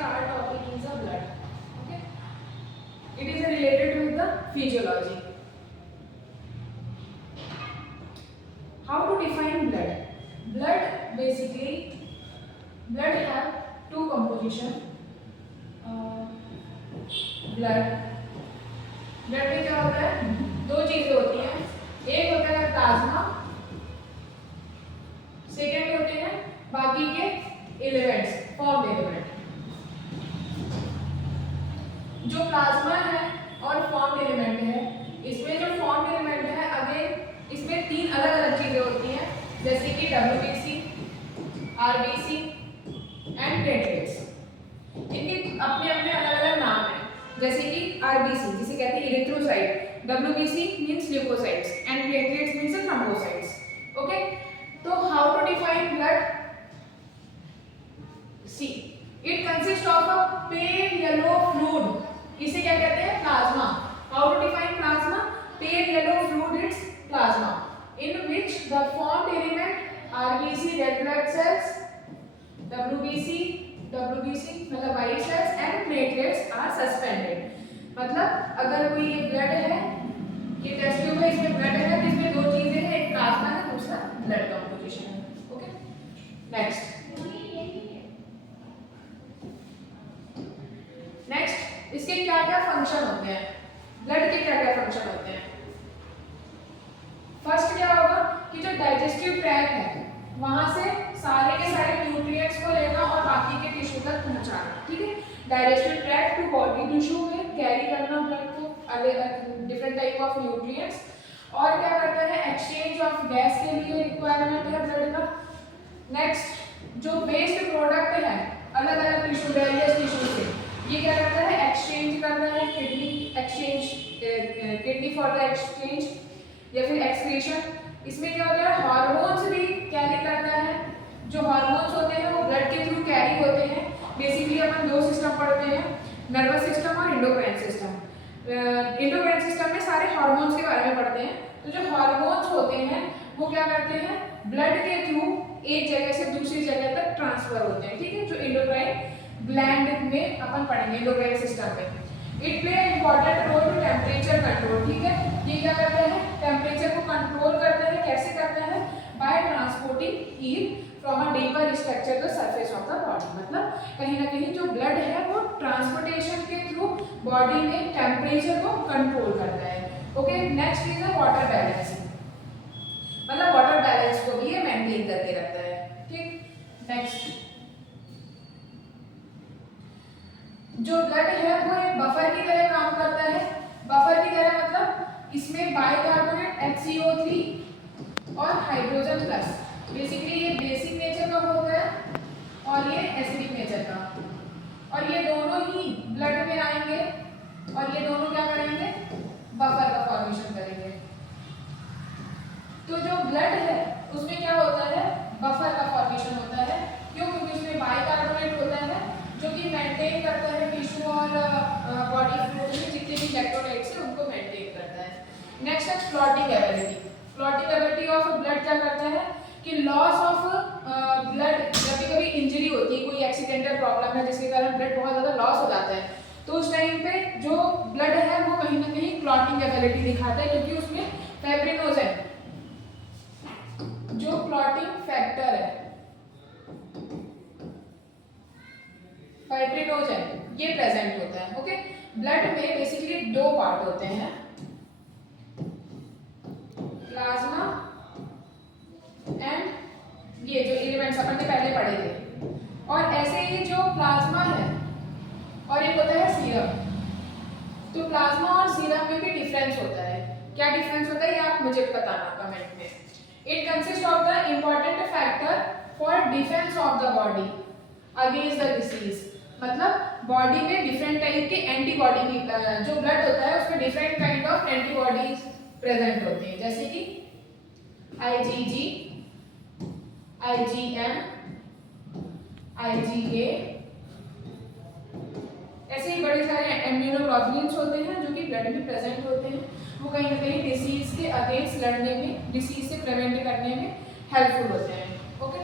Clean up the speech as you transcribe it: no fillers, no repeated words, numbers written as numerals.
our topic is the blood. Okay, it is related with the physiology. How to define blood? Blood basically, blood have two composition. Blood में क्या होता है, दो चीजें होती हैं, एक होता है प्लाज्मा, सेकेंड होते हैं बाकी के एलिमेंट्स, फॉर्म्ड एलिमेंट। जो प्लाज्मा है और फॉर्म्ड एलिमेंट है, इसमें जो फॉर्म्ड एलिमेंट है अगेन इसमें तीन अलग अलग चीजें होती हैं, जैसे कि WBC, RBC एंड प्लेटलेट्स। इनके अपने अपने अलग अलग नाम हैं, जैसे कि RBC जिसे कहते हैं erythrocyte, WBC means leukocytes and platelets means thrombocytes. Okay, तो how to define blood? See, it consist of a pale yellow fluid, इसे क्या कहते हैं? Plasma. How to define plasma? Pale yellow fluid it's plasma in which the formed element RBC red blood cells, WBC मतलब white cells and platelets are suspended. मतलब अगर कोई ये blood है, ये टेस्ट ट्यूब है, इसमें ब्लड है, तो इसमें दो चीजें हैं, एक प्लाज्मा है, दूसरा ब्लड कंपोजिशन है। ओके, नेक्स्ट इसके क्या क्या फंक्शन होते हैं, ब्लड के क्या क्या फंक्शन होते हैं? फर्स्ट क्या होगा कि जो डाइजेस्टिव ट्रैक्ट है वहां से सारे के सारे न्यूट्रिएंट्स को लेना और बाकी के टिश्यू तक पहुंचाना। ठीक है, digestive tract to body tissue में कैरी करना ब्लड को, डिफरेंट टाइप ऑफ न्यूट्रिएंट्स। और क्या करता है? एक्सचेंज ऑफ गैस के लिए रिक्वायरमेंट है ब्लड का। नेक्स्ट जो वेस्ट प्रोडक्ट है अलग अलग टिश्यू, वेरियस टिश्यू से, ये क्या करता है? एक्सचेंज कर रहा है, kidney exchange, kidney for the exchange या फिर एक्सक्रीशन। इसमें क्या होता है? हार्मोन्स भी कैरी करता है। जो हार्मोन्स होते हैं वो ब्लड के थ्रू कैरी होते हैं। बेसिकली अपन दो सिस्टम पढ़ते हैं, नर्वस सिस्टम और एंडोक्राइन सिस्टम। एंडोक्राइन सिस्टम में सारे हार्मोन्स के बारे में पढ़ते हैं। तो जो हार्मोन्स होते हैं वो क्या करते हैं? ब्लड के थ्रू एक जगह से दूसरी जगह तक ट्रांसफर होते हैं। ठीक है, जो एंडोक्राइन ग्लैंड में अपन पढ़ेंगे, एंडोक्राइन सिस्टम में। It play important role to temperature control. ठीक है, ये क्या करता है? टेम्परेचर को कंट्रोल करता है। कैसे करता है? By transporting heat from a deeper structure the surface of the body. मतलब कहीं ना कहीं जो ब्लड है वो ट्रांसपोर्टेशन के थ्रू बॉडी में टेम्परेचर को कंट्रोल करता है। Okay, next is water balancing, मतलब वाटर बैलेंस को भी ये मेंटेन करके रखता है। ठीक, नेक्स्ट जो ब्लड है वो एक बफर की तरह काम करता है। बफर की तरह मतलब इसमें बाइकार्बोनेट HCO3 और हाइड्रोजन प्लस, बेसिकली ये बेसिक नेचर का होता है और ये एसिडिक नेचर का, और ये दोनों ही ब्लड में आएंगे और ये दोनों क्या करेंगे? बफर का फॉर्मेशन करेंगे। तो जो ब्लड है उसमें क्या होता है? बफर का फॉर्मेशन होता है। क्यों? क्योंकि उसमें बाइकार्बोनेट होता है जो कि मेंटेन करता है टिश्यू और बॉडी फ्लूइड में जितने भी इलेक्ट्रोलाइट्स हैं उनको मेंटेन करता है। नेक्स्ट है clotting ability. Clotting ability of blood क्या करता है कि लॉस ऑफ ब्लड, जब कभी इंजरी होती है, कोई एक्सीडेंटल प्रॉब्लम है जिसके कारण ब्लड बहुत ज़्यादा लॉस हो जाता है, तो उस टाइम पे जो ब्लड है वो कहीं ना कहीं क्लॉटिंग एबिलिटी दिखाता है, क्योंकि उसमें फाइब्रिनोजेन जो क्लॉटिंग फैक्टर है, फाइब्रिनोजेन, ये प्रेजेंट होता है। ओके, ब्लड में बेसिकली दो पार्ट होते हैं, प्लाज्मा एंड ये जो एलिमेंट्स अपन ने पहले पढ़े थे। और ऐसे ही जो प्लाज्मा है और एक होता है सीरम। तो प्लाज्मा और सीरम में भी डिफरेंस होता है। क्या डिफरेंस होता है ये आप मुझे बताना कमेंट में। It consist of the important factor for defence of the body against the disease. मतलब बॉडी में डिफरेंट टाइप के एंटीबॉडी की, जो ब्लड होता है उसमें different kind of antibodies present होते हैं, जैसे कि IgG, IgM, IgA, ऐसे ही बड़े सारे इम्यूनोग्लोबुलिन्स होते हैं जो कि ब्लड में प्रेजेंट होते हैं। वो कहीं ना कहीं डिसीज के अगेंस्ट लड़ने में, डिसीज से प्रिवेंट करने में हेल्पफुल होते हैं। ओके,